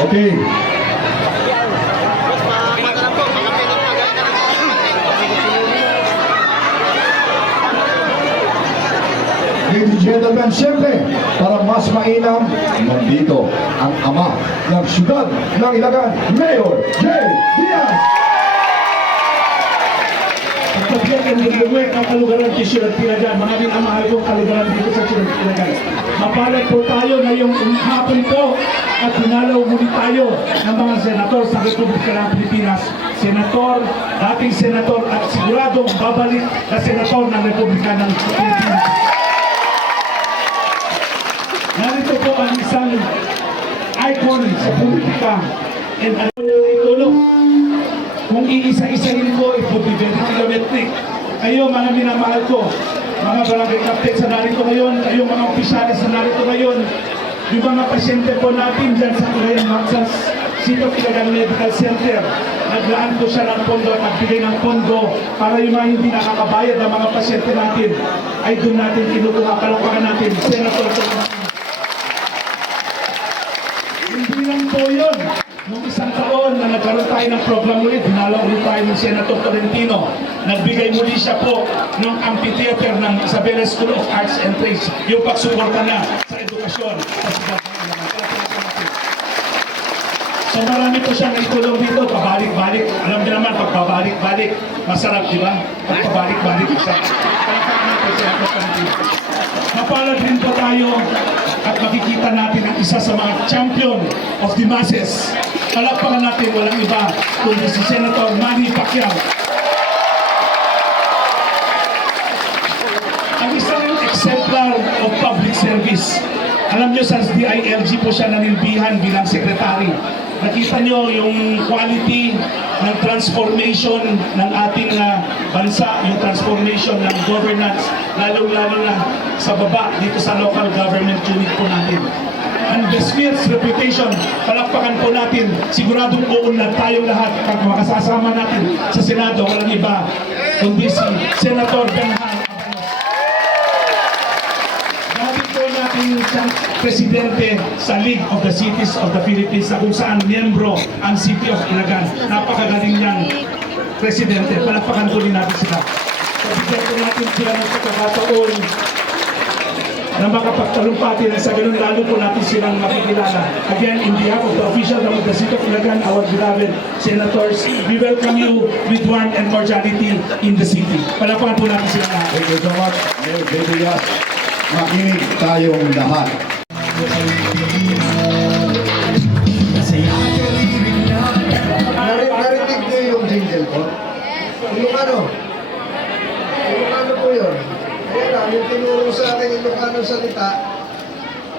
Okay. Ladies and gentlemen, siyempre, para mas mainam, nandito ang ama ng siyudad ng Ilagan, Mayor J. Diaz. Pagpapyan ang gagawin ang kalugaran ng Siyudad Ilagan, maraming ang mahal kong kalugaran dito sa Siyudad Ilagan. Mapalad po tayo ngayong hapon po at dinalaw muli tayo ng mga senator sa Republika ng Pilipinas. Senator, dating senator at siguradong babalik na senator ng Republika ng Pilipinas. Narito po ang isang icon sa politika and ano yung itulong. Kung iisa-isahin ko, it would be very kilometric. Kayo mga minamahal ko, mga barangay captain sa narito ngayon, kayong mga opisyalis sa narito ngayon, yung mga pasyente po natin dyan sa Cagayan Maxas City of Ilagan Medical Center, naglaan po siya ng pondo at nagbigay ng pondo para yung mga hindi nakakabayad ng mga pasyente natin ay doon natin kinukuha, palakpakan natin, Senator. Hindi lang po yun. Noong isang taon na nagkaroon tayo ng program ulit, dinalaw ulit tayo ng Senator Tolentino. Nagbigay muli siya po ng amphitheater ng Isabela School of Arts and Trades, yung pagsuporta na sa edukasyon. So marami po siyang itulong dito, pabalik-balik. Alam niyo naman, pag pabalik-balik, masarap, di ba? Pag pabalik-balik siya. Mapalad rin po tayo at makikita natin ang isa sa mga champion of the masses. Palakpakan natin, walang iba kundi si Senator Manny Pacquiao. Ang isang exemplar of public service. Alam nyo, sa DILG po siya nanilbihan bilang sekretary. Nakita nyo yung quality ng transformation ng ating bansa, yung transformation ng governance, lalong-lalo na sa baba, dito sa local government unit po natin. And Besmir's reputation, palakpakan po natin, siguradong uunlad tayong lahat pag makasasama natin sa Senado, walang iba, kundi si Senator Benhan. Dati po natin siyang presidente sa League of the Cities of the Philippines na kung saan miyembro ang City of Ilagan. Napakagaling niyang presidente. Palakpakan po din natin sila. Pagkakita po natin sila ng pagkakataon na makapagtalumpati na sa ganun, lalo po natin silang makikilala. Again, in behalf of the officials of the City of Ilagan, our beloved senators, we welcome you with warmth and cordiality in the city. Palakpakan po natin sila lahat. Thank you so much, Mayor J. Diaz. Makinig tayong lahat. Narinig niyo yung jingle ko? Ilocano. Ilocano po yun. Kaya lang, yung tinuro sa akin Ilocano salita,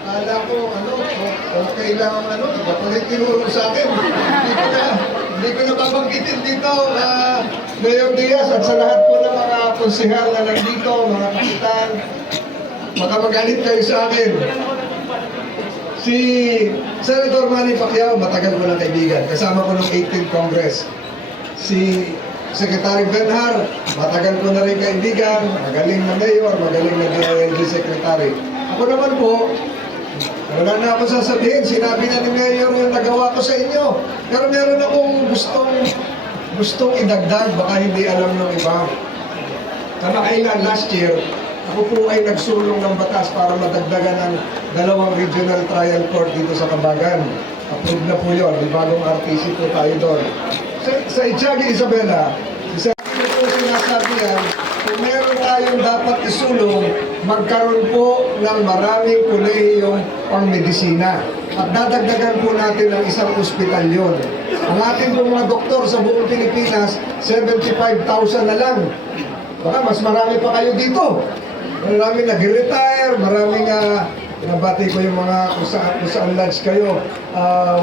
kala ko, okay lang, iba pa rin tinuro sa akin. Hindi ko na babanggitin dito, Mayor Diaz, at sa lahat po ng mga konsehal na nandito, mga kapitan, makamagalit kayo sa akin. Si Senator Manny Pacquiao, matagal ko ng kaibigan. Kasama ko ng 18th Congress. Si Secretary Benhar, matagal ko na rin kaibigan. Magaling na mayor, magaling na DILG Secretary. Ako naman po, wala na ako sasabihin. Sinabi na ni Mayor yung nagawa ko sa inyo. Pero meron akong gustong idagdag, baka hindi alam ng iba. Kamakailan last year, ako po ay nagsulong ng batas para madagdagan ng 2 regional trial court dito sa Cambagan. Approved na po yun. May bagong RTC po tayo doon. Sa Itiagi, Isabela, isa po sinasabi yan, kung meron tayong dapat isulong, magkaroon po ng maraming kolehiyong pang-medisina. At dadagdagan po natin ang isang ospital yun. Ang ating po mga doktor sa buong Pilipinas, 75,000 na lang. Baka mas marami pa kayo dito. Maraming nag-retire, maraming nabati ko yung mga kung saan lunch kayo,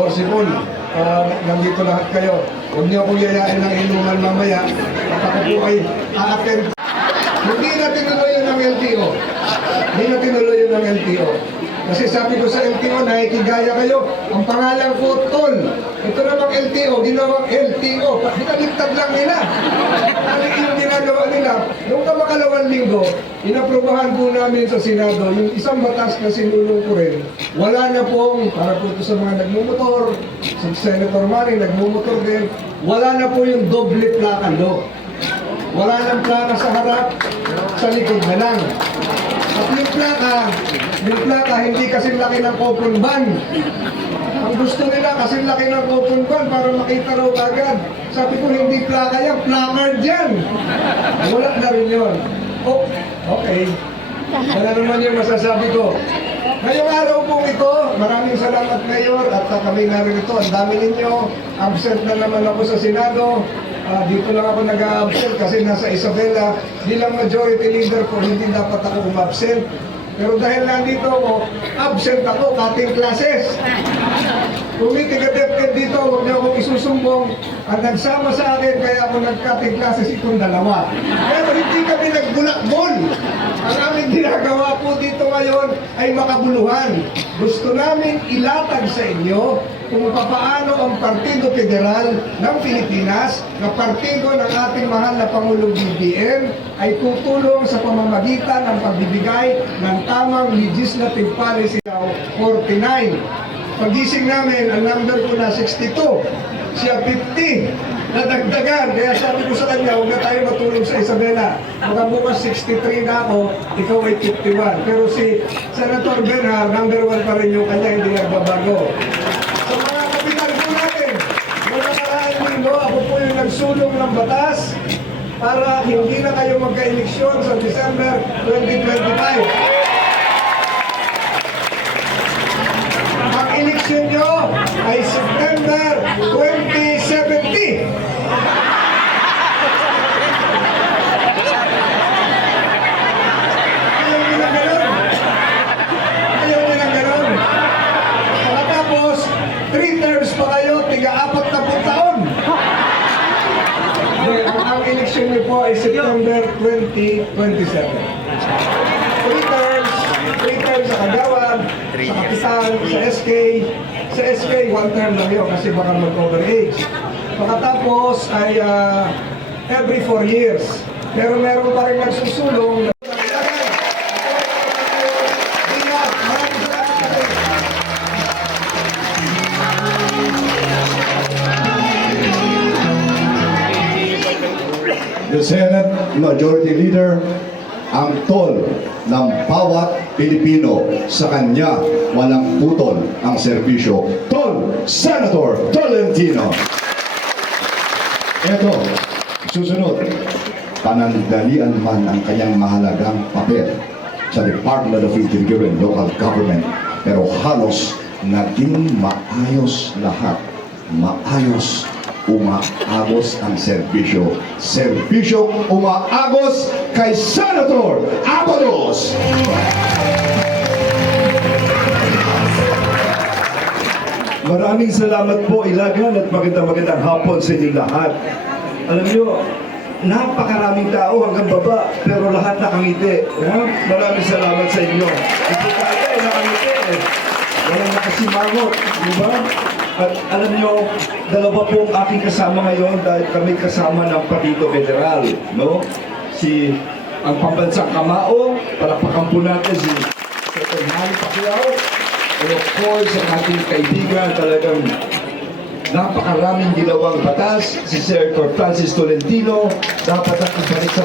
Horsipol, nandito lahat kayo. Huwag niyo akong yayain ng inuman mamaya, at ako po ay a-attend. Hindi na tinuloy yun ng LTO. Hindi na tinuloy yun ng LTO. Kasi sabi ko sa LTO, nakikigaya kayo, ang pangalan ko, Tol. Ito namang LTO, ginawang LTO. Pinaligtad lang nila. Ano yung ginagawa nila? Noong kamakalawang linggo, inaprubahan po namin sa Senado, yung isang batas na sinulong ko rin, wala na pong, para po ito sa mga nagmumotor, si Senator Manny, nagmumotor din, wala na po yung doble plaka, no? Wala nang plaka sa harap, sa likod na lang. At yung plaka, hindi kasing laki ng open van. Ang gusto nila kasing laki ng open van para makita raw agad. Sabi ko, hindi plaka yan, placard yan. Wala na rin yun. Oh, okay. Wala naman yung masasabi ko. Ngayong araw pong ito, maraming salamat Mayor at kami narito. Ang dami ninyo. Absent na naman ako sa Senado. Dito lang ako nag-absent kasi nasa Isabela. Bilang majority leader po, hindi dapat ako umabsent. Pero dahil nandito ako, absent ako, cutting classes. Kung may tiga-depted dito, huwag niyo akong isusumbong. Ang nagsama sa akin, kaya ako nag-cutting classes itong dalawa. Pero hindi kami nagbulakbol. Ang aming ginagawa po dito ngayon ay makabuluhan. Gusto namin ilatag sa inyo kung papaano ang Partido Federal ng Pilipinas na partido ng ating mahal na Pangulong BBM ay tutulong sa pamamagitan ng pagbibigay ng tamang legislative policy 49. Pagising namin, ang number ko na 62, siya 50. Nadagdagan, kaya sabi ko sa kanya, huwag na tayo matulog sa Isabela. Baka bukas 63 na ako, ikaw ay 51. Pero si Senator Benhar, number 1 pa rin yung kanya, hindi nagbabago. Sa mga kapital po natin, mga nakaraan linggo, ako po yung nagsulong ng batas para hindi na kayo magka-eleksyon sa December 2025. Ang eleksyon nyo ay September 2070. Ayaw nyo ng ganon. Ayaw nyo ng ganon. Pagkatapos, 3 terms pa kayo, tiga-40 taon. Ang eleksyon nyo po ay September 2027. 3 terms sa Kagawad, sa Kapitan, sa SK. Sa SK, 1 term lang yun kasi baka mag-overage. Pagkatapos ay every 4 years. Pero meron pa rin nagsusulong. The Senate Majority Leader, ang tol ng bawat Pilipino sa kanya walang putol ang serbisyo. Tol, Senator Tolentino. Ito, susunod, panandalian man ang kanyang mahalagang papel sa Department of Interior and Local Government, pero halos naging maayos lahat. Maayos, umaagos ang serbisyo. Serbisyong umaagos kay Senator Abalos. Maraming salamat po, Ilagan, at magandang hapon sa inyo lahat. Alam nyo, napakaraming tao hanggang baba, pero lahat nakangiti. Maraming salamat sa inyo. Ito tayo, nakangiti. Walang nakasimangot, di ba? At alam nyo, dalawa po ang aking kasama ngayon dahil kami kasama ng Partido Federal, no? Si ang pambansang kamao, palakpakan po natin si Senator Manny Pacquiao. And of course, ang ating kaibigan, talagang napakaraming ginawang batas, si Senator Francis Tolentino, dapat ang ibalik sa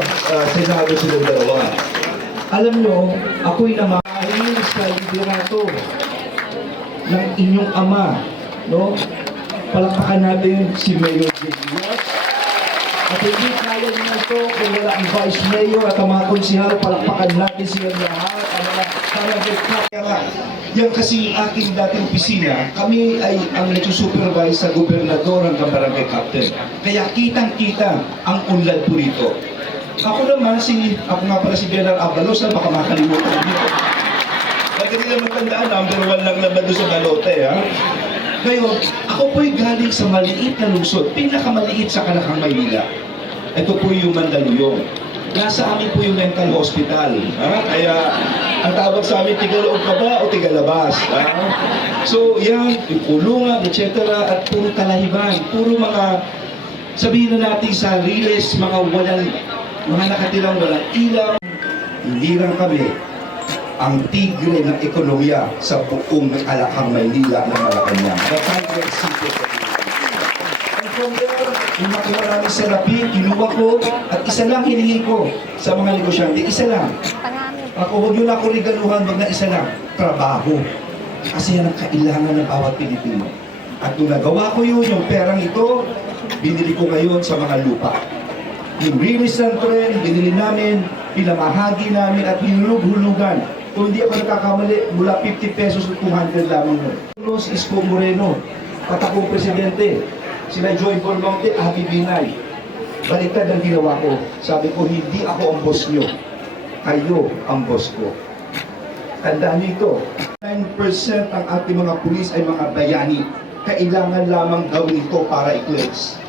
Senado silang dalawa. Alam nyo, ako'y namahal sa liderato ng inyong ama, no? Palakpakan natin si Mayor Diaz. At hindi kaya niya ito kung wala ang Vice Mayor at ang mga konsihal, palakpakan natin silang lahat. Yan kasi yung aking dating opisina, kami ay ang nagsusupervise sa gobernador hanggang barangay captain. Kaya kitang-kita ang unlad po rito. Ako naman, ako nga pala si General Abalos, baka makalimutan dito. Kaya hindi naman tandaan, number 1 lang naman doon sa balote, ha? Ngayon, ako po'y galing sa maliit na lungsod, pinakamaliit sa Kalakang, Maynila. Ito po yung Mandaluyong. Nasa amin po yung mental hospital. Ha? Kaya, ang tawag sa amin, tigaloob ka ba o tigalabas? Ha? So, yan, yung kulungan, etc. At puro talahiban, puro mga, sabihin na natin sa riles, mga nakatirang walang ilaw. Hindi lang kami ang tigre ng ekonomiya sa buong Kalakang, Maynila na Malacanang. jersey ko sa Pilipinas. And from there, yung makimarami sa labi, kinuha ko, at isa lang hiningi ko sa mga negosyante, isa lang. Ako, huwag yun ako regaluhan, wag na isa lang, trabaho. Kasi yan ang kailangan ng bawat Pilipino. At nung nagawa ko yun, yung perang ito, binili ko ngayon sa mga lupa. Yung release ng tren, binili namin, pinamahagi namin at hinulog-hulugan. Kung hindi ako nakakamali, mula 50 pesos to 200 lamang nun. Los Isko Moreno, patakong presidente. Sila Joy Bonmonte, Happy Binay. Baliktad ang ginawa ko. Sabi ko, hindi ako ang boss nyo. Kayo ang boss ko. Tandaan niyo ito, 9% ang ating mga pulis ay mga bayani. Kailangan lamang gawin ito para i-cleanse.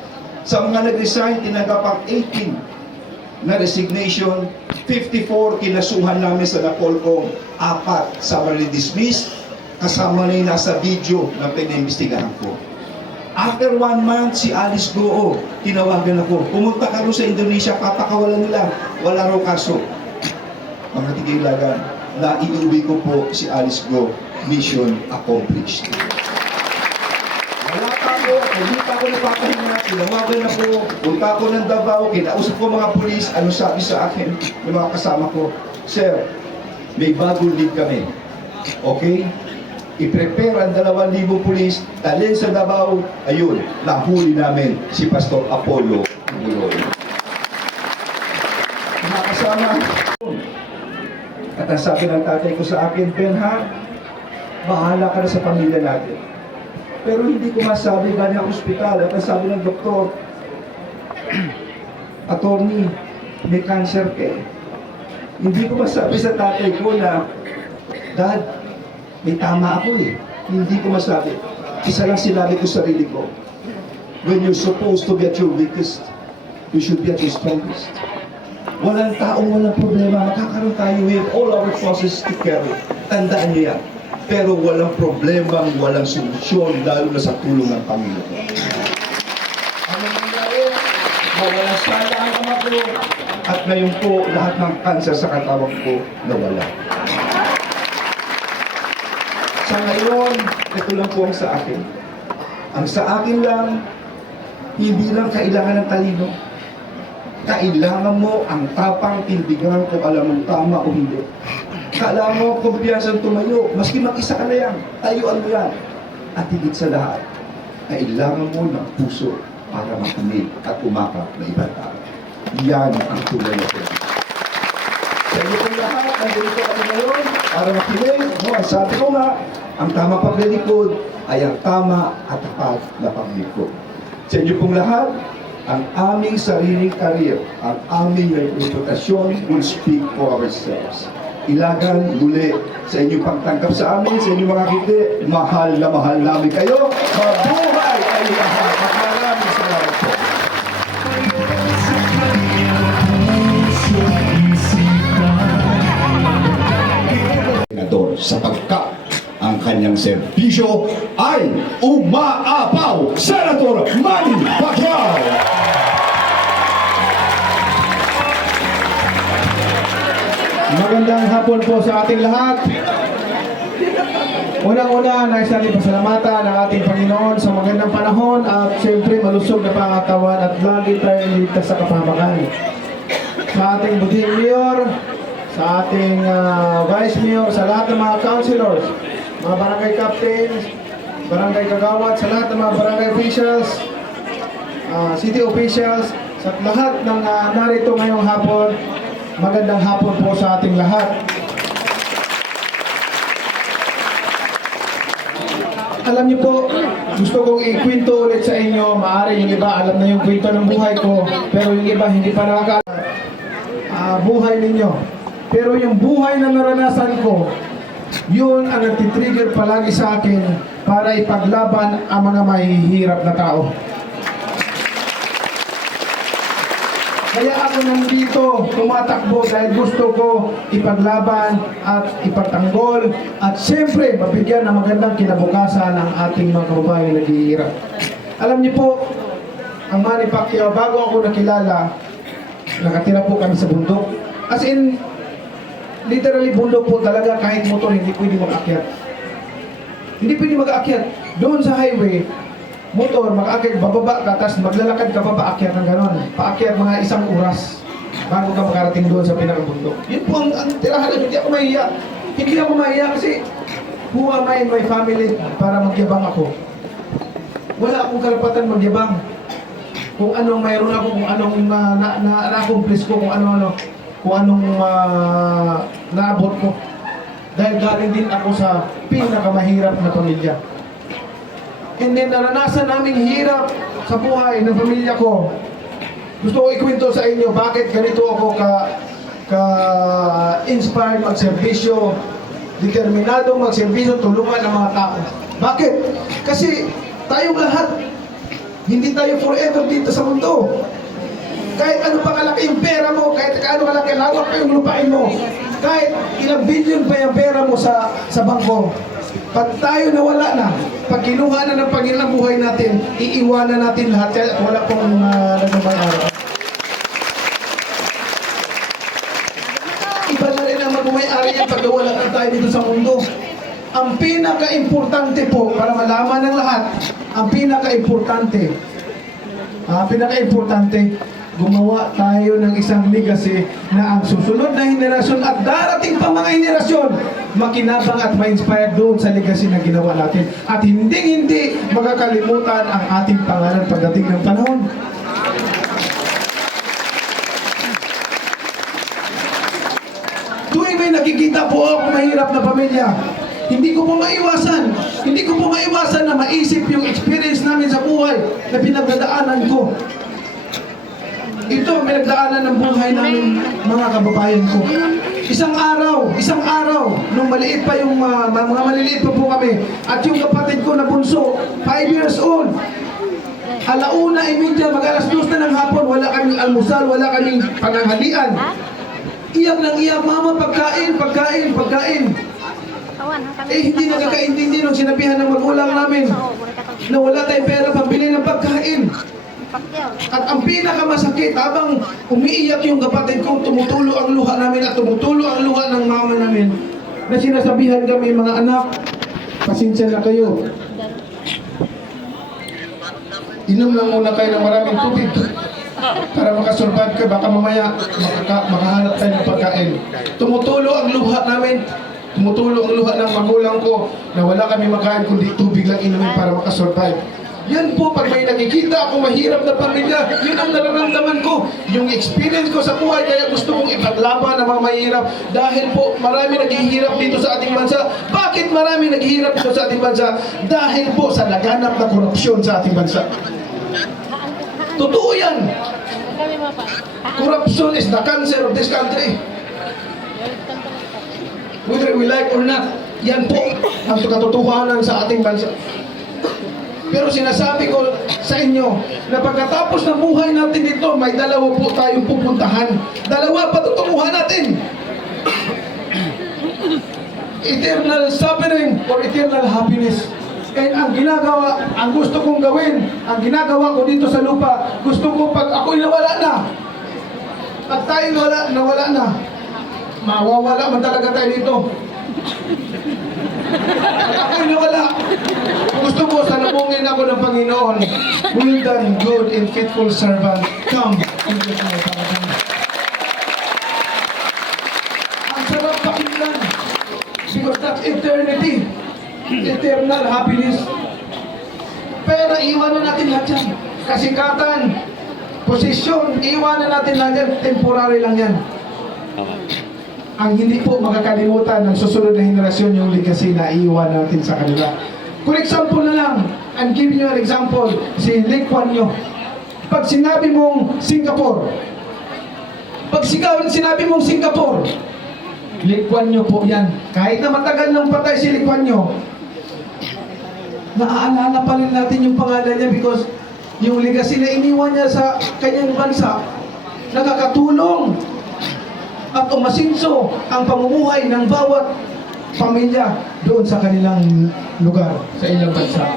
Sa mga nag-resign, tinanggap ang 18 na resignation, 54 kinasuhan namin sa Napolcom, 4 summarily dismissed, kasama na yung nasa video na pinaimbestigahan ko. After 1 month, si Alice Goo, tinawagan ako, pumunta ka rin sa Indonesia, papakawalan nila, wala raw kaso. Mga tigilagan, na iuwi ko po si Alice Go, mission accomplished. Wala pa ako, hindi pa ako napapahinga, tinawagan ako, punta ako ng Davao, kinausap ko mga pulis, ano sabi sa akin, yung mga kasama ko, Sir, may bagong lead kami. Okay? I-prepare ang 2,000 pulis, talin sa Davao, ayun, nahuli namin si Pastor Apollo Buloy. Mga kasama, at ang sabi ng tatay ko sa akin, Ben ha, bahala ka na sa pamilya natin. Pero hindi ko masabi galing ang ospital. At ang sabi ng doktor, attorney, may cancer ka eh. Hindi ko masabi sa tatay ko na, Dad, may tama ako eh. Hindi ko masabi. Isa lang sinabi ko sa sarili ko, when you're supposed to be at your weakest, you should be at your strongest. Walang taong walang problema. Makakaroon tayo with all our processes to carry. Tandaan niyo yan. Pero walang problemang walang solusyon, lalo na sa tulong ng Panginoon. Ano nangyari? Mawala sana ang ama ko. At ngayon po, lahat ng cancer sa katawan ko nawala. Sa ngayon, ito lang po ang sa akin. Ang sa akin lang, hindi lang kailangan ng talino. Kailangan mo ang tapang tindigan kung alam mong tama o hindi. Kailangan mo kumpiyansang tumayo. Maski mag-isa ka na yan, tayuan mo yan. At higit sa lahat, kailangan mo ng puso para makinig at umakap na ibang tao. Yan ang tunay na pwede. Sa inyo pong lahat, nandito kami ngayon para makinig. Sabi ko nga, ang tama paglilikod ay ang tama at tapat na paglilikod. Sa inyo pong lahat, ang aming sariling karir, ang aming reputasyon will speak for ourselves. Ilagan muli sa inyong pagtangkap sa amin, sa inyong mga kiti, mahal na mahal namin kayo. Mabuhay kayo lahat. Maraming salamat po. Sapagkat ang kanyang serbisyo ay umaapaw. Senator Manny Pacquiao! Magandang hapon po sa ating lahat. Unang-una, nais natin pasalamatan ang ating Panginoon sa magandang panahon at siyempre malusog na pangatawan at lagi tayong ligtas sa kapahamakan. Sa ating buding mayor, sa ating vice mayor, sa lahat ng mga councilors, mga barangay captains, barangay kagawad, sa lahat ng mga barangay officials, city officials, sa lahat ng narito ngayong hapon, magandang hapon po sa ating lahat. Alam niyo po, gusto kong ikwento ulit sa inyo, maaari yung iba alam na yung kwento ng buhay ko, pero yung iba hindi pa nakakaalam buhay ninyo. Pero yung buhay na naranasan ko, yun ang nagtitrigger palagi sa akin para ipaglaban ang mga mahihirap na tao. Kaya ako nandito tumatakbo dahil gusto ko ipaglaban at ipagtanggol at siyempre mabigyan ng magandang kinabukasan ang ating mga kababayan na naghihirap. Alam niyo po, ang Manny Pacquiao, bago ako nakilala, nakatira po kami sa bundok. As in, literally bundok po talaga, kahit motor hindi pwede mag-akyat. Hindi pwede mag-akyat. Doon sa highway, motor, mag-akyat, bababa ka, tapos maglalakad ka pa paakyat ng ganon. Paakyat mga 1 oras bago ka makarating doon sa pinakabundok. Yun po ang tirahan namin. Hindi ako mahiya. Hindi ako mahiya kasi who am I in my family para magyabang ako? Wala akong karapatan magyabang. Kung anong mayroon ako, kung anong na-accomplish ko, kung anong naabot ko. Dahil galing din ako sa pinakamahirap na pamilya. And then naranasan namin hirap sa buhay ng pamilya ko. Gusto ko ikwento sa inyo bakit ganito ako ka-inspired magserbisyo, determinado magserbisyo, tulungan ng mga tao. Bakit? Kasi tayong lahat, hindi tayo forever dito sa mundo. Kahit ano pa kalaki yung pera mo, kahit ano kalaki lawak pa yung lupain mo, kahit ilang billion pa yung pera mo sa bangko, pag tayo nawala na, pag kinuha na ng Panginoon ang buhay natin, iiwanan natin lahat kaya wala pong nagmamay araw. Iba na rin ang magmamay-ari yan pag nawala na tayo dito sa mundo. Ang pinaka-importante po, para malaman ng lahat, ang pinaka-importante, gumawa tayo ng isang legacy na ang susunod na henerasyon at darating pa mga henerasyon makinabang at ma-inspire doon sa legacy na ginawa natin. At hindi magkakalimutan ang ating pangalan pagdating ng panahon. Tuwing may nakikita po ako mahirap na pamilya, hindi ko po maiwasan na maisip yung experience namin sa buhay na pinagdadaanan ko. Ito, may nagdaanan ng buhay namin mga kababayan ko. Isang araw, nung maliit pa yung mga maliliit pa po kami, at yung kapatid ko na bunso, 5 years old, 1:30, mag-2 na ng hapon, wala kaming almusal, wala kaming pananghalian. Iyak ng iyak, mama, pagkain. Hindi nagkakaintindi nung sinabihan ng magulang namin na wala tayong pera pambili ng pagkain. At ang pinakamasakit, habang umiiyak yung kapatid ko, tumutulo ang luha namin at tumutulo ang luha ng mama namin, na sinasabihan kami, mga anak, pasensya na kayo. Inom lang muna kayo ng maraming tubig para makasurvive ka, baka mamaya makahanap tayo ng pagkain. Tumutulo ang luha namin, tumutulo ang luha ng magulang ko na wala kami makain kundi tubig lang inumin para makasurvive. Yan po, pag may nakikita ako mahirap na pamilya, yun ang nararamdaman ko. Yung experience ko sa buhay, kaya gusto kong ipaglaban ng mga mahirap. Dahil po, marami naghihirap dito sa ating bansa. Bakit marami naghihirap dito sa ating bansa? Dahil po sa laganap na korupsyon sa ating bansa. Totoo yan. Corruption is the cancer of this country. Whether we like or not, yan po ang katotohanan sa ating bansa. Pero sinasabi ko sa inyo na pagkatapos ng buhay natin dito, may dalawa po tayong pupuntahan. Dalawa patutunguhan natin. Eternal suffering or eternal happiness. And ang gusto kong gawin, ang ginagawa ko dito sa lupa, gusto ko pag ako'y nawala na, pag tayo nawala na, mawawala man talaga tayo dito. Ako'y nawala. Gusto ko, salubungin ako ng Panginoon. Well done, good and faithful servant. Come into my paradise. Ang sarap pakinggan. Because that's eternity. Eternal happiness. Pero iwanan natin lahat yan. Kasikatan, posisyon, iwanan natin lahat yan. Temporary lang yan. Ang hindi po makakalimutan ng susunod na henerasyon yung legacy na iiwan natin sa kanila. For example na lang, I'm giving you an example, si Lee Kuan Yew. Pag sinabi mong Singapore, Lee Kuan Yew po yan. Kahit na matagal nang patay si Lee Kuan Yew, naaalala pa rin natin yung pangalan niya because yung legacy na iniwan niya sa kanyang bansa, nakakatulong at umasinso ang pamumuhay ng bawat pamilya doon sa kanilang lugar, sa ilang bansa.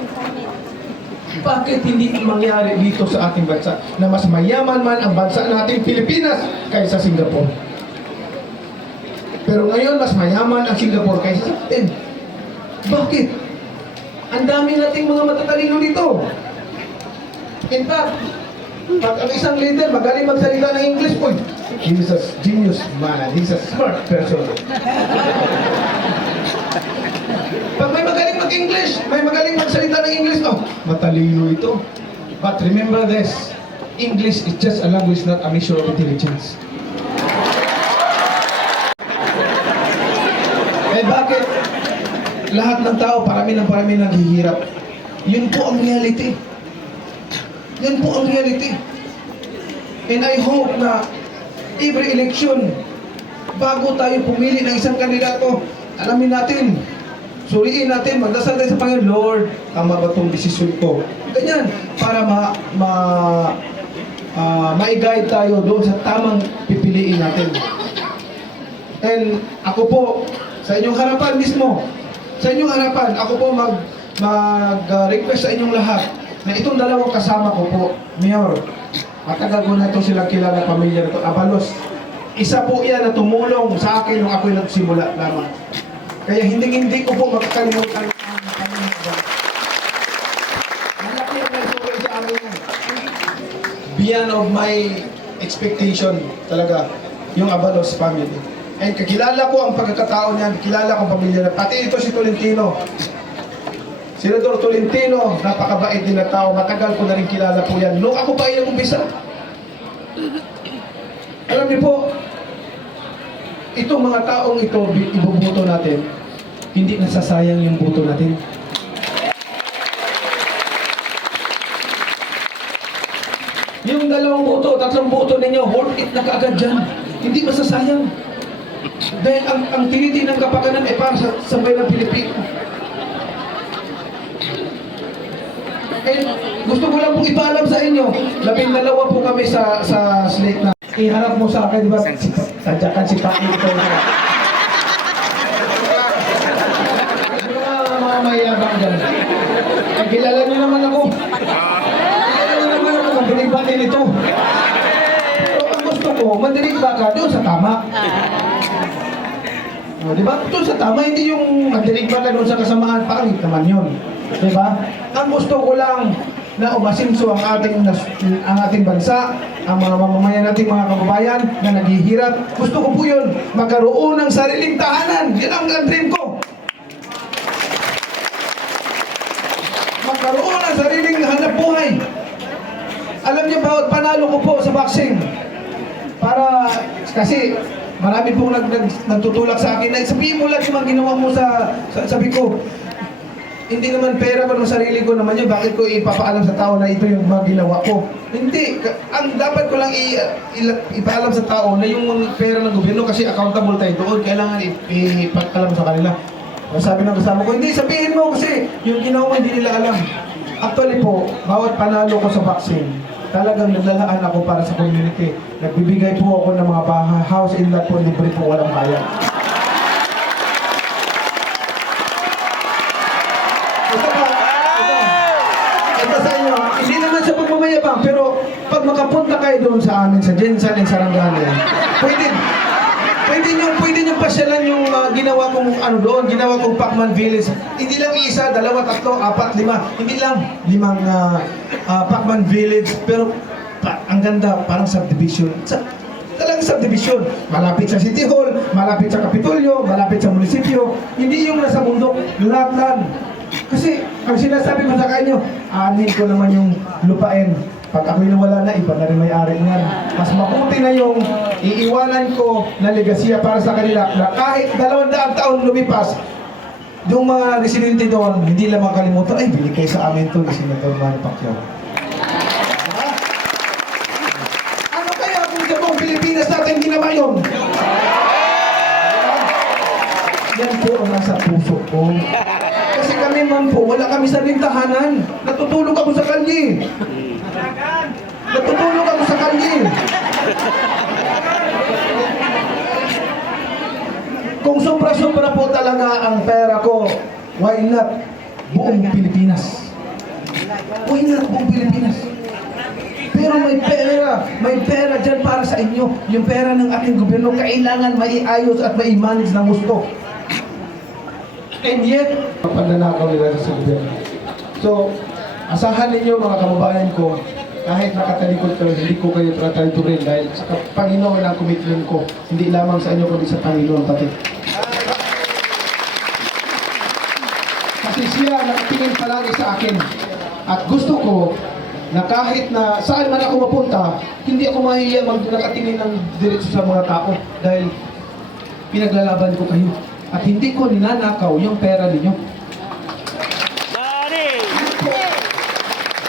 Bakit hindi mangyari dito sa ating bansa na mas mayaman man ang bansa natin Pilipinas kaysa Singapore? Pero ngayon mas mayaman ang Singapore kaysa sa atin. Bakit? Ang dami nating mga matatalino dito. In fact, pag ang isang leader magaling magsalita ng English, uy, he's a genius man, he's a smart person. Pag may magaling mag-English, may magaling magsalita ng English, oh, matalino ito. But remember this, English is just a language, not a measure of intelligence. Eh bakit lahat ng tao parami naghihirap? Yun po ang reality. Yan po ang reality. And I hope na every election, bago tayo pumili ng isang kandidato, alamin natin, suriin natin, magdasal tayo sa Panginoon, Lord, tama ba itong desisyon ko? Ganyan, para ma-guide tayo doon sa tamang pipiliin natin. And ako po, sa inyong harapan mismo, ako po mag-request sa inyong lahat na itong dalawang kasama ko po, Mayor, matagal ko na ito silang kilala, pamilya na ito, Abalos. Isa po yan na tumulong sa akin nung ako'y nagsimula lamang. Kaya hindi ko po makakalimutan ang pamilya. Malaki ang nagsuway sa amin yan. Beyond of my expectation talaga, yung Abalos family. And kakilala ko ang pagkakatao niyan, kilala ko ang pamilya na, pati ito si Tolentino. Senador Tolentino, napakabait din na tao. Matagal ko na rin kilala po yan. Nung ako pa ay nag-umpisa. Alam niyo po, itong mga taong ito, ibubuto natin, hindi nasasayang yung buto natin. Yung 2 buto, 3 buto ninyo, worth it na kaagad dyan. Hindi masasayang. Dahil ang tinitinang kapakanan ay para sa bayan ng Pilipino. And gusto ko lang pong ipaalam sa inyo, 12 po kami sa slate na. Iharap mo sa akin, di ba? Sadyakan si Paki ito. Mga mayabang dyan. Ay, kilala niyo naman ako. Madinig ba din ito? Pero ang gusto ko, madinig ba ka doon sa tama? O, di ba? Doon sa tama, hindi yung madinig ba ka doon sa kasamaan, pangit naman yun. Di ba? Ang gusto ko lang na umasinso ang ating bansa, ang mga mamamayan nating mga kababayan na naghihirap. Gusto ko po yun, magkaroon ng sariling tahanan. Yan ang dream ko. Magkaroon ng sariling hanap buhay. Alam niyo, bawat panalo ko po sa boxing, para, kasi marami pong nagtutulak sa akin, sabihin mo lang yung mga ginawa mo sabi ko, hindi naman pera ko ng sarili ko naman yun, bakit ko ipapaalam sa tao na ito yung mga ginawa ko? Hindi, ang dapat ko lang ipaalam sa tao na yung mga pera ng gobyerno, kasi accountable tayo doon, kailangan ipaalam sa kanila. Sabi ng kasama ko, hindi, sabihin mo kasi yung ginawa mo hindi nila alam. Actually po, bawat panalo ko sa boxing, talagang naglalaan ako para sa community. Nagbibigay po ako ng mga house in lot po, libre po, walang bayad. Ito sa inyo, hindi naman sa pagmamayabang, pero pag makapunta kayo doon sa amin, sa Jensan and Sarangani, pwede nyo pasyalan yung ginawa kong doon, ginawa kong Pacman Village. Hindi lang 1, 2, 3, 4, 5. Hindi lang 5 Pacman Village, pero ang ganda, parang subdivision. Talagang subdivision. Malapit sa City Hall, malapit sa Kapitolyo, malapit sa munisipyo. Hindi yung nasa bundok, lahat. Kasi ang sinasabi ko sa kanyo, anin ko naman yung lupain. Pag ako'y nawala na, iba na rin may-ari niyan. Mas mabuti na yung iiwanan ko na legasya para sa kanila na kahit 200 taon lumipas, yung mga residente doon, hindi lang makalimutan, ay, binigay sa amin ito ni Senator Manny Pacquiao. Ano kaya kung sa buong Pilipinas natin ginawa yun? Yan po ang nasa puso ko. Kasi kami man po, wala kami sa tahanan. Natutulog ako sa kalye. Natutulog ako sa kalye. Kung sobra-sobra po talaga ang pera ko, why not buong Pilipinas? Why not buong Pilipinas? Pero may pera dyan para sa inyo. Yung pera ng ating gobyerno, kailangan maiayos at maimanage ng gusto. And yet, pagnanakaw nila sa gobyerno. So, asahan ninyo mga kababayan ko, kahit nakatalikod kayo, hindi ko kayo tatalikurin dahil sa Panginoon ang commitment ko. Hindi lamang sa inyo, kundi sa Panginoon pati. Kasi siya nakatingin palagi sa akin. At gusto ko na kahit na saan man ako mapunta, hindi ako mahihiya nakatingin ng diretso sa mga tao dahil pinaglalaban ko kayo. At hindi ko ninanakaw yung pera ninyo.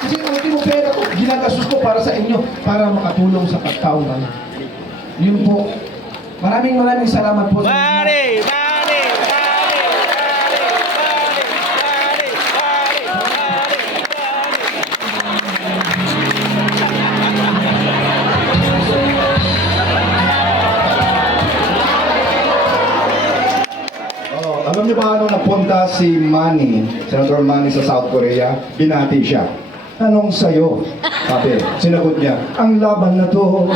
Kasi ang ultimo pera ko, ginagastos ko para sa inyo, para makatulong sa pagtaong bayan. Yun po. Maraming salamat po. Mari! Oh, alam niyo ba ano napunta si Manny, Senator Manny sa South Korea? Binati siya. Anong sayo? Sabi, sinagot niya, ang laban na to,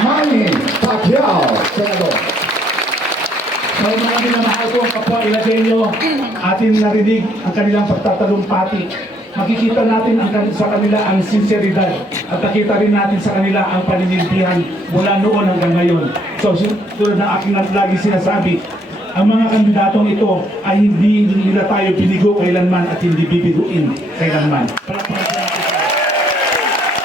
Manny Pacquiao, Senador. So mga minamahal ko ang kapwa Ilagueño, atin narinig ang kanilang pagtatalumpati. Makikita natin sa kanila ang sinseridad at nakita rin natin sa kanila ang paninindihan mula noon hanggang ngayon. So tulad ng aking lagi sinasabi, ang mga kandidatong ito ay hindi nila tayo binigo kailanman at hindi bibiguin kailanman.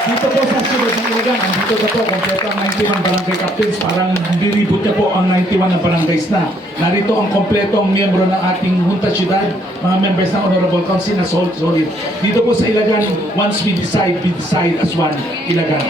Dito po sa sunod ng Ilagan, dito na po, kompleto ang 91 barangay captains, parang biribot niya po ang 91 ng barangays na. Narito ang kompletong miyembro ng ating Junta Ciudad, mga members ng Honorable Council na solid. Dito po sa Ilagan, once we decide as one Ilagan.